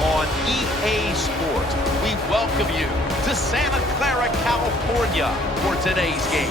on EA Sports. We welcome you to Santa Clara, California for today's game.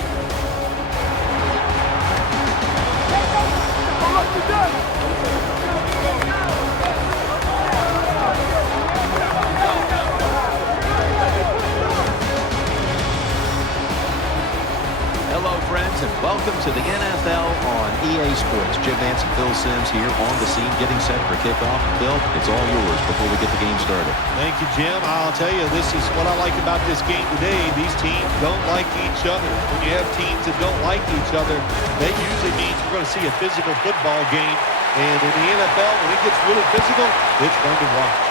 Hello, friends, and welcome to the NFL on EA Sports. Jim Nantz and Phil Simms here on the scene, getting set for kickoff. Phil, it's all yours before we get the game started. Thank you, Jim. I'll tell you, this is what I like about this game today. These teams don't like each other. When you have teams that don't like each other, that usually means we're going to see a physical football game. And in the NFL, when it gets really physical, it's fun to watch.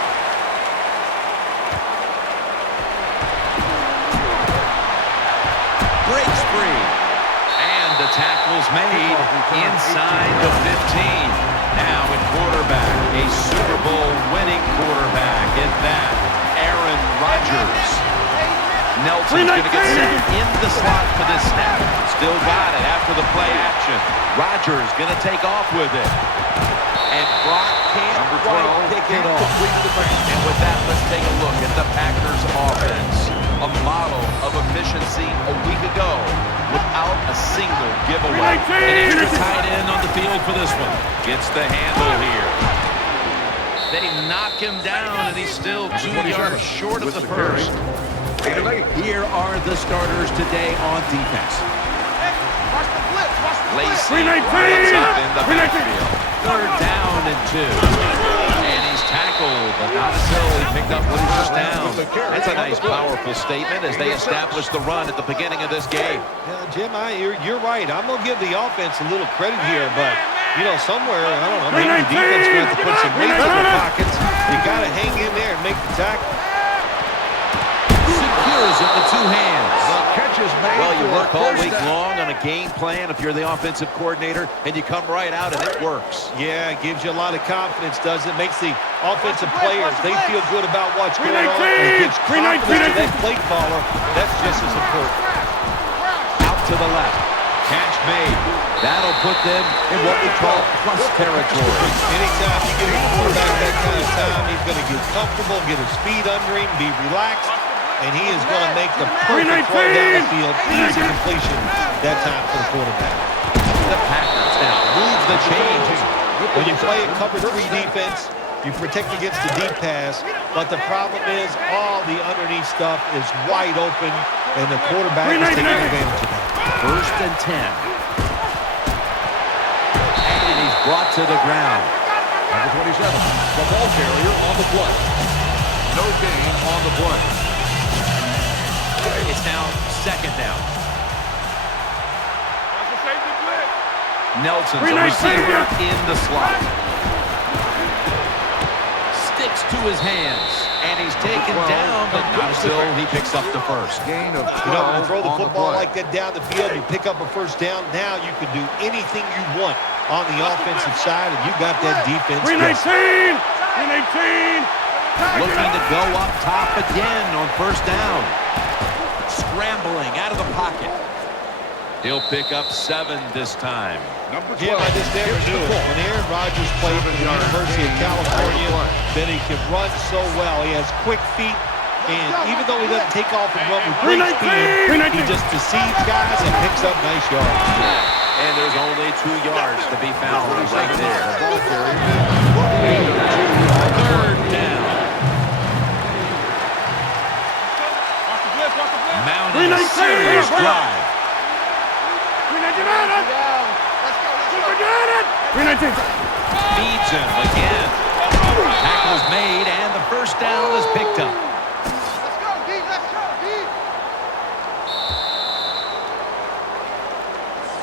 Breaks free. And the tackle's made inside the 15. Now in quarterback, a Super Bowl winning quarterback in that, Aaron Rodgers. Nelson's going to get set in the slot for this snap. Still got it after the play action. Rodgers going to take off with it. And Brock can't quite pick it off. And with that, let's take a look at the Packers offense. A model of efficiency a week ago without a single giveaway. An extra tight end on the field for this one. Gets the handle here. They knock him down, and he's still 2 yards short of the first. Here are the starters today on defense. Lacy runs up in the backfield. Third down and 2. And he's tackled, but not until he picked up the first down. That's a nice, powerful statement as they establish the run at the beginning of this game. Yeah, Jim, you're right. I'm going to give the offense a little credit here, but, you know, somewhere, I don't know, maybe the defense going to have to put some weight in the pockets. You got to hang in there and make the tackle. Secures it with 2 hands. Catch is made. Well, you work all week long on a game plan if you're the offensive coordinator, and you come right out and it works. Yeah, it gives you a lot of confidence, doesn't it? Makes the offensive players, they feel good about what's going on. And it gives confidence to that play caller. That's just as important. Out to the left. Catch made. That'll put them in what we call plus territory. Anytime you give a quarterback that kind of time, he's going to get comfortable, get his feet under him, be relaxed. And he is going to make the perfect throw down the field. Easy completion that time for the quarterback. The Packers now move the chains. When you play a cover 3 defense, you protect against the deep pass. But the problem is all the underneath stuff is wide open, and the quarterback is taking advantage of that. First and 10. And he's brought to the ground. Number 27, the ball carrier on the play. No gain on the play. It's now second down. Nelson's a receiver in the slot. Sticks to his hands. And he's taken down, but not until he picks up the first. Gain of 12 You know, when you throw the on football play. like that down the field, you pick up a first down. Now you can do anything you want on the offensive side, and you got that defense. 319! Looking to go up top again on first down. Scrambling out of the pocket. He'll pick up 7 this time. Number 12. Jim, I just never knew it. When Aaron Rodgers played for the University of California, that he can run so well. He has quick feet, and even though he doesn't take off and run with great speed, he just deceives guys and picks up nice yards. And there's only 2 yards to be found right there. Ball carrier. Third down. Mounting a serious drive. Feeds him again. Tackle's made, and the first down is picked up.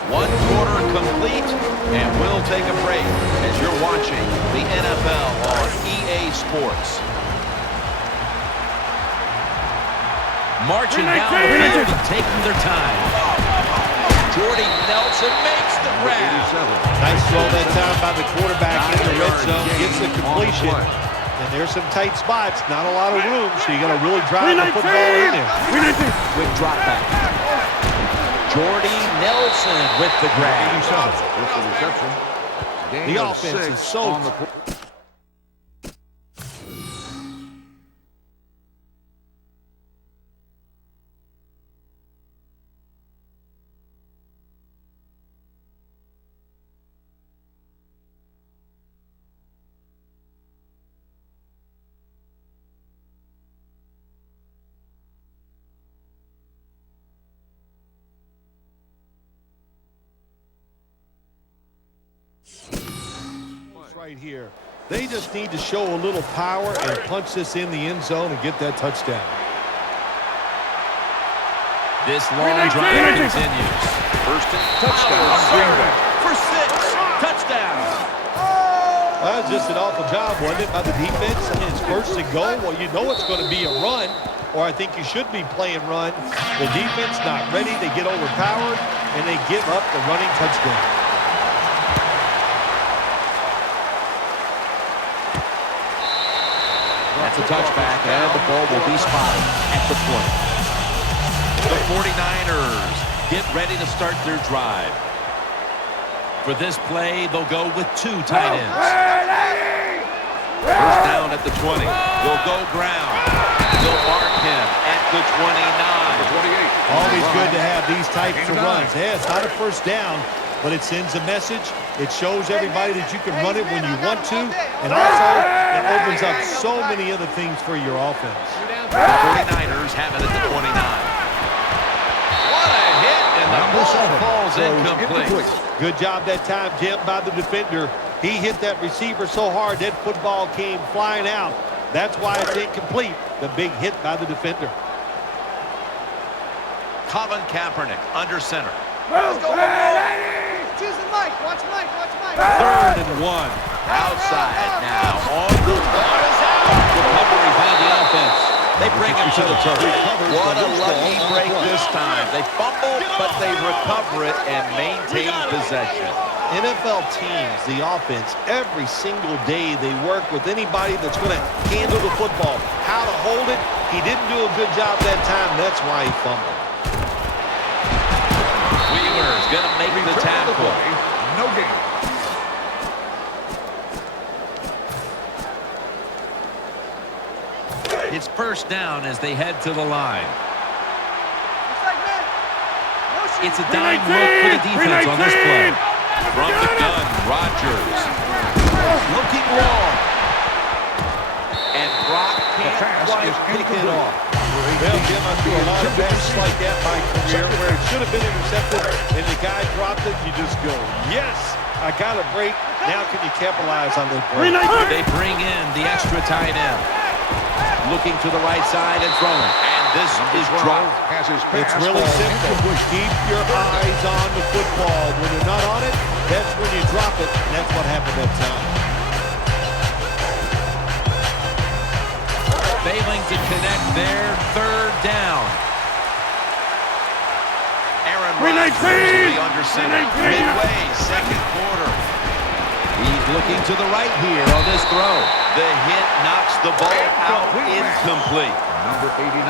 One quarter complete, and we'll take a break as you're watching the NFL on EA Sports. Marching down the field and taking their time. Jordy Nelson makes the grab. Nice throw that time by the quarterback in the red zone. Gets the completion. And there's some tight spots. Not a lot of room, so you got to really drive the football in there. Quick drop back. Jordy Nelson with the grab. With the reception. The offense is so... right here. They just need to show a little power and punch this in the end zone and get that touchdown. This long drive continues. First and touchdown. Green Bay. For 6. Touchdown. Well, that was just an awful job, wasn't it, by the defense? I mean, it's first and goal. Well, you know it's going to be a run, or I think you should be playing run. The defense not ready. They get overpowered, and they give up the running touchdown. That's a touchback, and the ball will be spotted at the 20. The 49ers get ready to start their drive. For this play, they'll go with 2 tight ends. First down at the 20. They'll go ground. They'll mark him at the 29. Always good to have these types of runs. Yeah, it's not a first down, but it sends a message. It shows everybody that you can run it when you want to, and also it opens up so many other things for your offense. The 49ers have it at the 29. What a hit, and the ball falls incomplete. Good job that time, Jim, by the defender. He hit that receiver so hard that football came flying out. That's why it's incomplete. The big hit by the defender. Colin Kaepernick under center. Let's go, choosing Mike. Watch Mike. Watch Mike. 3rd and 1. Outside now. On the ball is out. Recovery by the offense. They bring him to the turf. What a lucky break this time. They fumble, but they recover it and maintain possession. NFL teams, the offense, every single day they work with anybody that's going to handle the football. How to hold it, he didn't do a good job that time. That's why he fumbled. Wheeler's going to make the tackle. No gain. It's first down as they head to the line. It's a dime look for the defense on this play. From the gun, Rodgers. Looking long. And Brock can't quite pick it off. Well, Jim, I threw a lot of passes like that in my career where it should have been intercepted and the guy dropped it. You just go, yes, I got a break. Now can you capitalize on that break? They bring in the extra tight end. Looking to the right side and throwing. And this is dropped. It's really simple. Keep your eyes on the football. When you're not on it, that's when you drop it, and that's what happened that time. Failing to connect there, 3rd down. Aaron Rodgers will be under center. Midway, 2nd quarter. He's looking to the right here on this throw. The hit knocks the ball out incomplete. Number 89.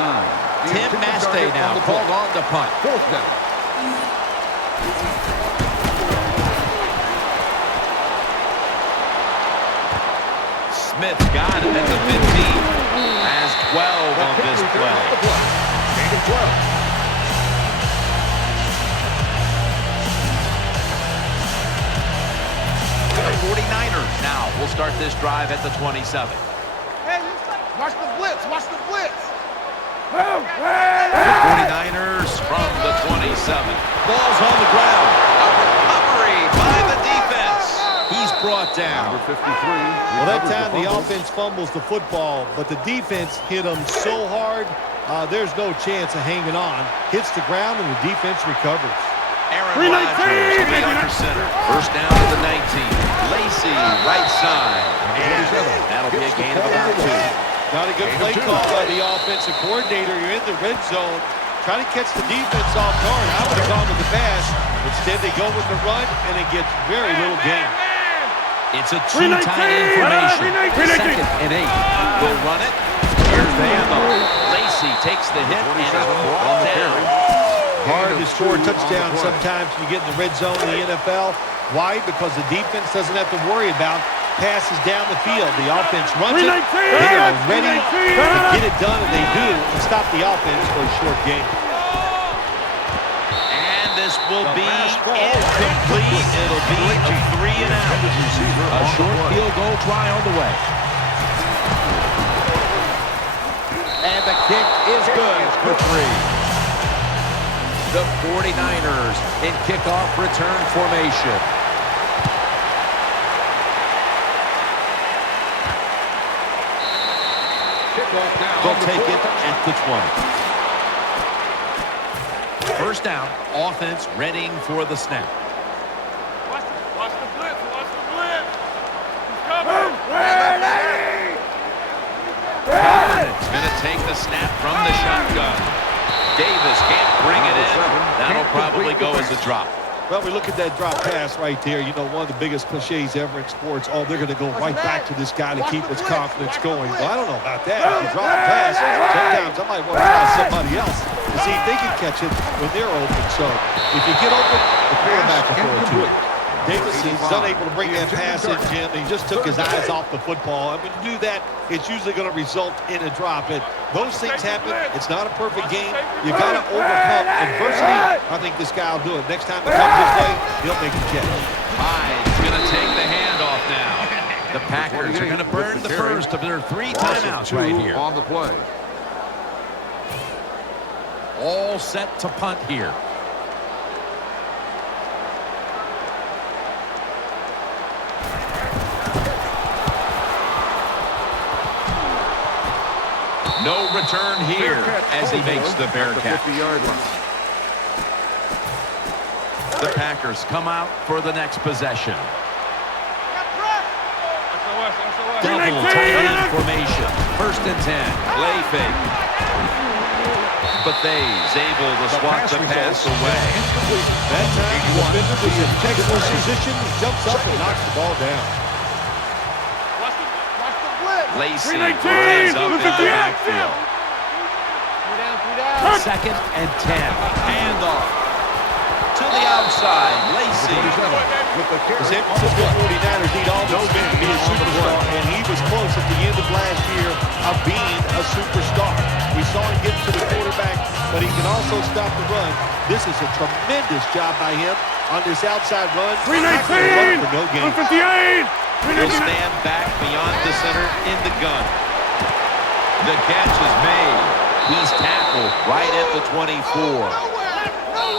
Tim Mastey now called on the punt. 4th down. Smith got it at the 15. Has 12 on this play. Gain of 12. The 49ers now will start this drive at the 27. Hey, watch the blitz. Watch the blitz. The 49ers from the 27. Ball's on the ground. A recovery by the defense. He's brought down. Number 53. Well, that time the offense fumbles the football, but the defense hit them so hard, there's no chance of hanging on. Hits the ground, and the defense recovers. Aaron Rodgers will be under center. First down to the 19. Lacy, right side. And that'll be a gain of about 2. Not a good play call by the offensive coordinator. You're in the red zone. Trying to catch the defense off guard. I would have gone with the pass. Instead, they go with the run, and it gets very little gain. It's a 2 tight end formation. 2nd and 8. They'll run it. Here's the handoff. Lacy takes the hit and is brought down. Hard to score a touchdown sometimes when you get in the red zone in the NFL. Why? Because the defense doesn't have to worry about passes down the field. The offense runs it. They are ready to get it done, and they do, and stop the offense for a short game. And this will be incomplete. It'll be a 3 and out. A short field goal try on the way. And the kick is good for 3. The 49ers in kickoff return formation. fourth down. They'll take it at the 20. First down, offense readying for the snap. Watch the blitz. Watch the blitz. He's coming. It's going to take the snap from the shotgun. Davis can't bring it in. That'll probably go as a drop. Well, we look at that drop pass right there. You know, one of the biggest cliches ever in sports. Oh, they're going to go right back to this guy to keep his confidence going. Well, I don't know about that. If you drop a pass, sometimes I might want to try somebody else to see if they can catch it when they're open. So if you get open, the quarterback will throw it to you. Davis is unable to bring that pass in, Jim. He just took his eyes off the football. And when you do that, it's usually going to result in a drop. And those things happen. It's not a perfect game. You got to overcome adversity. I think this guy will do it. Next time it comes his way, he'll make the catch. Hyde's going to take the handoff now. The Packers are going to burn the first of their 3 timeouts right here. On the play. All set to punt here. No return here as he makes the fair catch. 50-yard line. The Packers come out for the next possession. Double tight end formation. First and 10. Play fake. Bethay's able to swat the pass away. That time, the defender was in excellent position. He jumps up and knocks the ball down. Lacey lines up in the backfield. Second and 10. Handoff to the outside. Lacey. The San Francisco 49ers need all those men to be a superstar, and he was close at the end of last year of being a superstar. We saw him get to the quarterback, but he can also stop the run. This is a tremendous job by him on this outside run. 319 for no gain. 158. He'll stand back beyond the center in the gun. The catch is made. He's tackled right at the 24.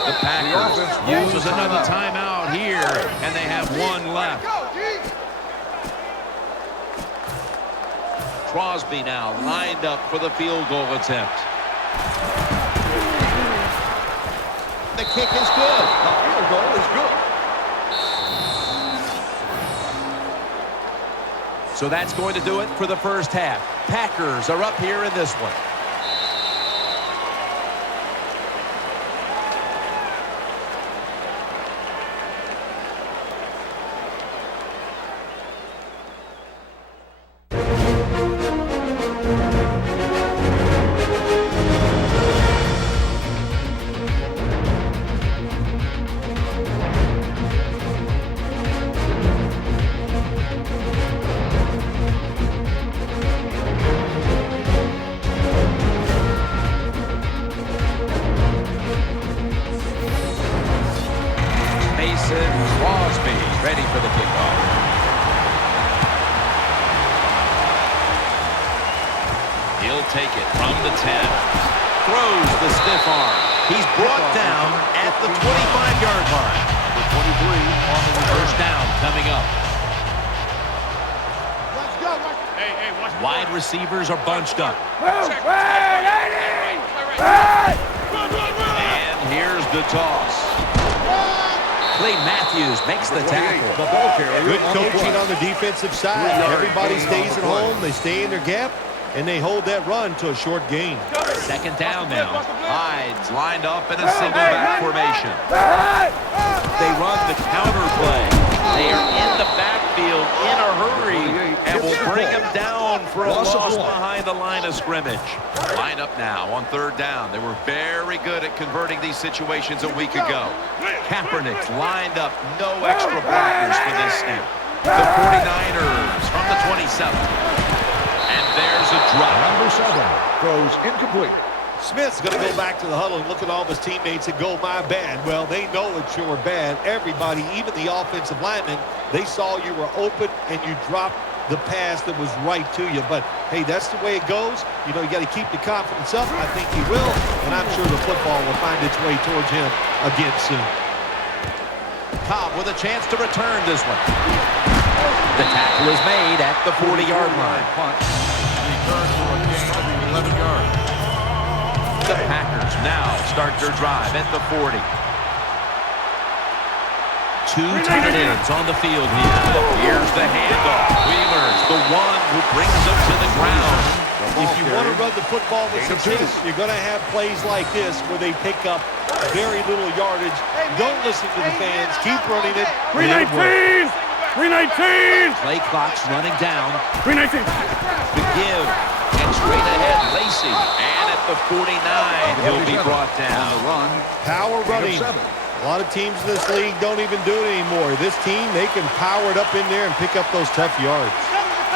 The Packers use another timeout here, and they have one left. Crosby now lined up for the field goal attempt. The kick is good. The field goal is good. So that's going to do it for the first half. Packers are up here in this one. Crosby ready for the kickoff. He'll take it from the 10. Throws the stiff arm. He's brought down at the 25-yard line. The 23 on the First down coming up. Let's go. Watch Wide receivers are bunched up. And here's the toss. Clay Matthews makes the tackle. The ball carrier. Good on the coaching play. on the defensive side. 3 yards Everybody gain stays on at the play. home. They stay in their gap, and they hold that run to a short gain. Second down now. Hyde's lined up in a single back formation. They run the counter play. They are in the backfield in a hurry and will bring him down for a loss behind the line of scrimmage. Lined up now on third down. They were very good at converting these situations a week ago. Kaepernick's lined up, no extra blockers for this snap. The 49ers from the 27. And there's a drop. Number 7 throws incomplete. Smith's going to go back to the huddle and look at all of his teammates and go, my bad. Well, they know it's your bad. Everybody, even the offensive linemen, they saw you were open and you dropped the pass that was right to you. But, hey, that's the way it goes. You know, you got to keep the confidence up. I think he will, and I'm sure the football will find its way towards him again soon. Cobb with a chance to return this one. The tackle is made at the 40-yard line. Punt. Return for a gain of 11 yards. The Packers now start their drive at the 40. Two tight ends on the field here. Here's the handoff. Wheeler's the one who brings them to the ground. If you want to run the football with success, you're going to have plays like this where they pick up very little yardage. Don't listen to the fans. Keep running it. 319! 319! Play clock's running down. 319! The give. And straight ahead, Lacy. And at the 49, he'll be brought On down. the run. Power running. 7. A lot of teams in this league don't even do it anymore. This team, they can power it up in there and pick up those tough yards.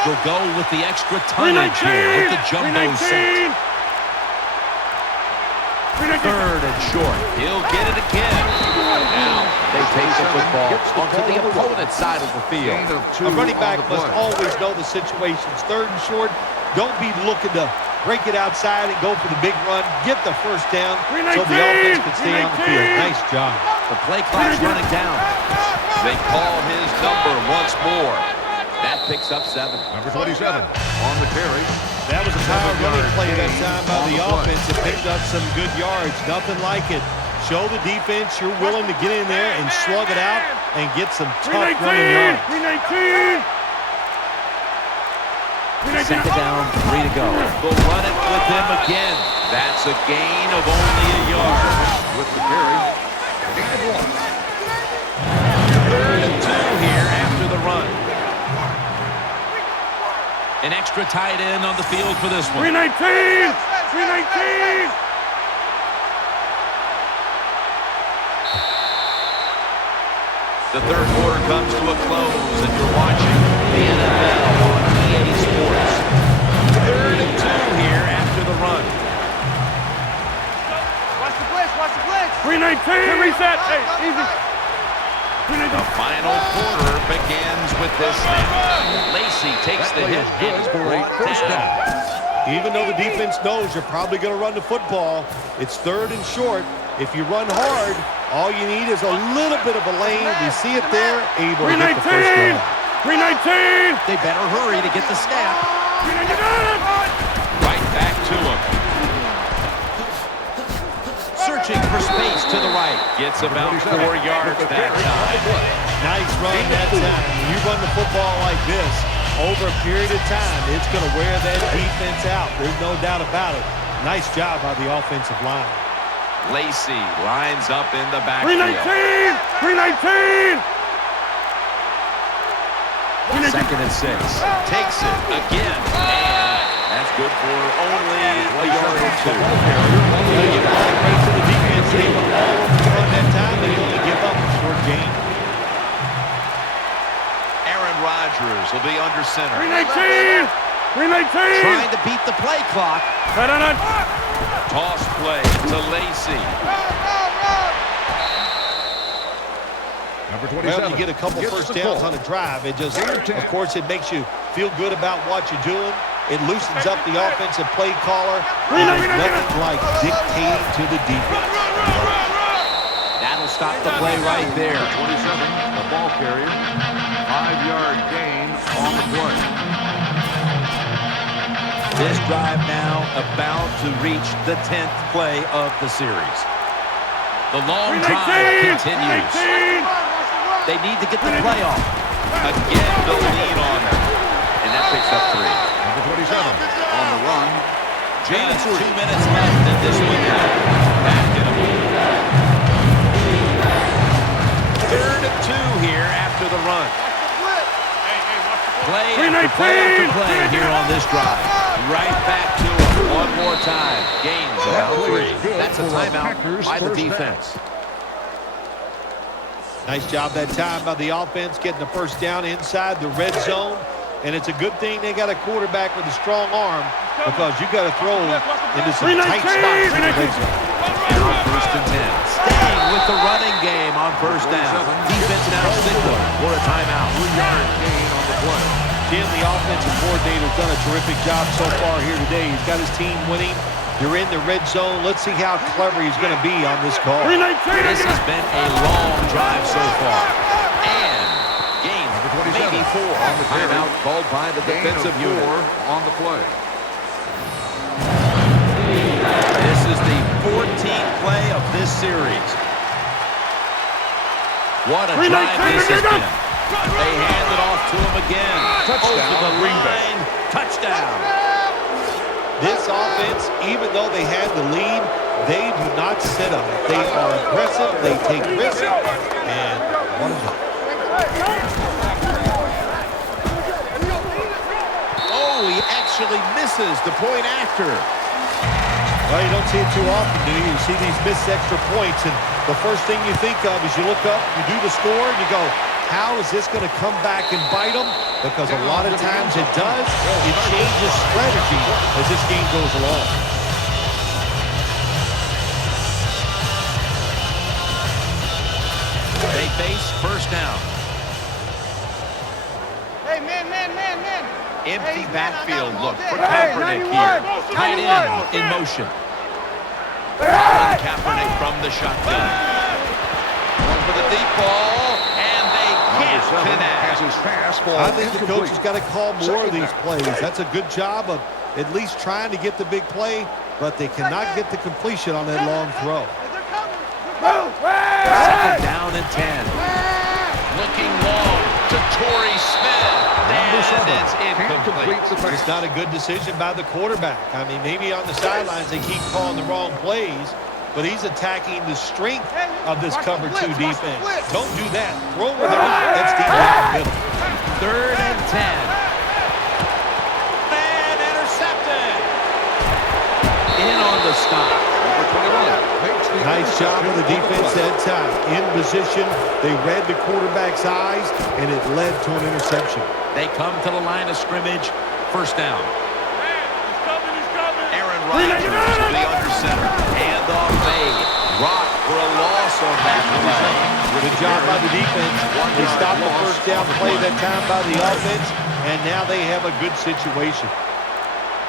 They'll go with the extra tonnage here with the jumbo set. 319! Third and short. He'll get it again. Now they take the football onto the opponent's side of the field. Gain of 2 A running back on the must play. always know the situations. Third and short, don't be looking to break it outside and go for the big run. Get the first down so the offense can stay on the field. Nice job. The play clock's running down. They call his number once more. That picks up 7. Number 27 on the carry. That was a power running play that time by on the the play. offense. It picked up some good yards. Nothing like it. Show the defense you're willing to get in there and slug it out and get some tough running 319! yards. 319! Second down, 3 to go. They'll run it with him again. That's a gain of only a yard. With the carry. Gain of 1. Third and 2 here after the run. An extra tight end on the field for this one. 319! 319! The third quarter comes to a close, and you're watching the NFL on EA Sports. Third and 2 here after the run. Watch the blitz, watch the blitz. 319! Reset! Hey, easy! The final quarter begins with this snap. Lacy takes the hit and is brought down. Even though the defense knows you're probably going to run the football, it's third and short. If you run hard, all you need is a little bit of a lane. You see it there, able to get the first 319! down. 319! They better hurry to get the snap. 319! Right back to him. Searching for space to the right. Gets about 4 yards that time. Nice run that time. When you run the football like this, over a period of time, it's going to wear that defense out. There's no doubt about it. Nice job by the offensive line. Lacy lines up in the backfield. 319! 319! Second and 6. Takes it again. And that's good for only a yard or 2. Well, you got to break to the defense. They were all over the run that time. They only give up a short gain. Aaron Rodgers will be under center. 319! 319! Trying to beat the play clock. Toss play to Lacy. Number Well, 27. you get a couple Gets first the downs ball. on a drive. It just, Gain of 10. of course, it makes you feel good about what you're doing. It loosens up the offensive play caller. And there's nothing like dictating to the defense. That'll stop the play right there. 27, the ball carrier. 5-yard gain on the play. This drive now about to reach the 10th play of the series. The long drive continues. They need to get the play off. Again, they'll lean on them. And that picks up 3. Number 27 on the run. Just 2 minutes left in this one now. Back in a third and 2 here after the run. Play after play after play here on this drive. Right back to him one more time. Gains about 3. That's a timeout by the defense. Nice job that time by the offense, getting the first down inside the red zone. And it's a good thing they got a quarterback with a strong arm, because you got to throw into some tight spots in the red zone. Now first and 10. Staying with the running game on first down. Defense now signaling for a timeout. 3-yard gain on the play. Jim, the offensive coordinator, has done a terrific job so far here today. He's got his team winning. You're in the red zone. Let's see how clever he's going to be on this call. This has been a long drive so far. And gain Number 27 maybe 4. on the carry. Timeout called by the Gain of defensive 4 unit. on the play. What a drive this has been. They hand it off to him again. Touchdown, Over the Green Bay. line. Touchdown. This offense, even though they had the lead, they do not sit up. They are aggressive. They take risks. And what a hop. Oh, he actually misses the point after. Well, you don't see it too often, do you? You see these missed extra points, and the first thing you think of is you look up, you do the score, and you go, how is this going to come back and bite them? Because a lot of times it does. It changes strategy as this game goes along. They face first down. Hey, man. Empty Hey, backfield man, look for Hey, Kaepernick 91. here. Tight end in motion. Kaepernick from the shotgun. One for the deep ball, and they can't connect. Has his pass ball I think the coach incomplete. has got to call more of Second these down. plays. That's a good job of at least trying to get the big play, but they cannot get the completion on that long throw. They're coming. Second down and 10. Looking long to Torrey Smith. Number 7. And it's Can't incomplete. complete the pass. It's not a good decision by the quarterback. I mean, maybe on the sidelines they keep calling the wrong plays, but he's attacking the strength of this cover 2 defense. Don't do that. Throw with the right. That's deep down the middle. Third and 10. And intercepted. In on the stop. Number 21 makes the Nice job of the interception defense on that time. In position, they read the quarterback's eyes, and it led to an interception. They come to the line of scrimmage. First down. He's coming. Aaron Rodgers to the under center. Handoff fade. Rock for a loss on that play. Good job by the defense. They stopped the first down play that time by the offense, and now they have a good situation.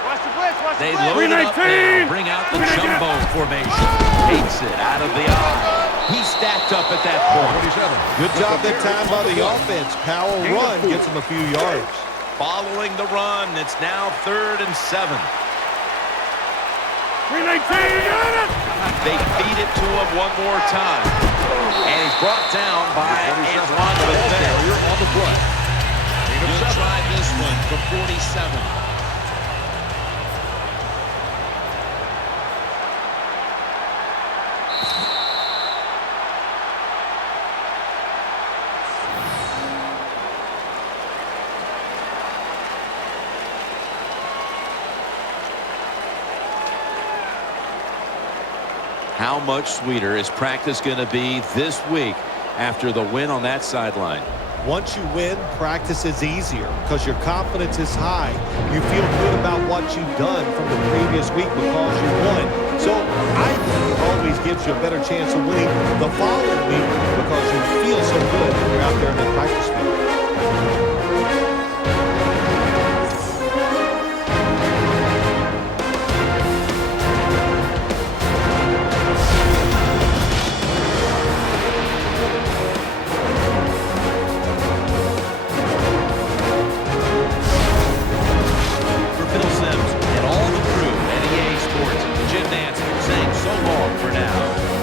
Watch the blitz. They load it up now. Bring out the jumbo formation. Takes it out of the eye. He stacked up at that point. 27. Good job that time by the offense. Power run gets them a few yards. Following the run, it's now 3rd and 7. 319. They feed it to him one more time. And he's brought down by 27. Antoine Ball Bethea. carrier on the play. Gain of He'll 7. try this one from 47. How much sweeter is practice going to be this week after the win on that sideline? Once you win, practice is easier because your confidence is high. You feel good about what you've done from the previous week because you won. So I think it always gives you a better chance of winning the following week because you feel so good when you're out there in that practice field. For Phil Simms and all the crew at EA Sports, Jim Nance saying so long for now.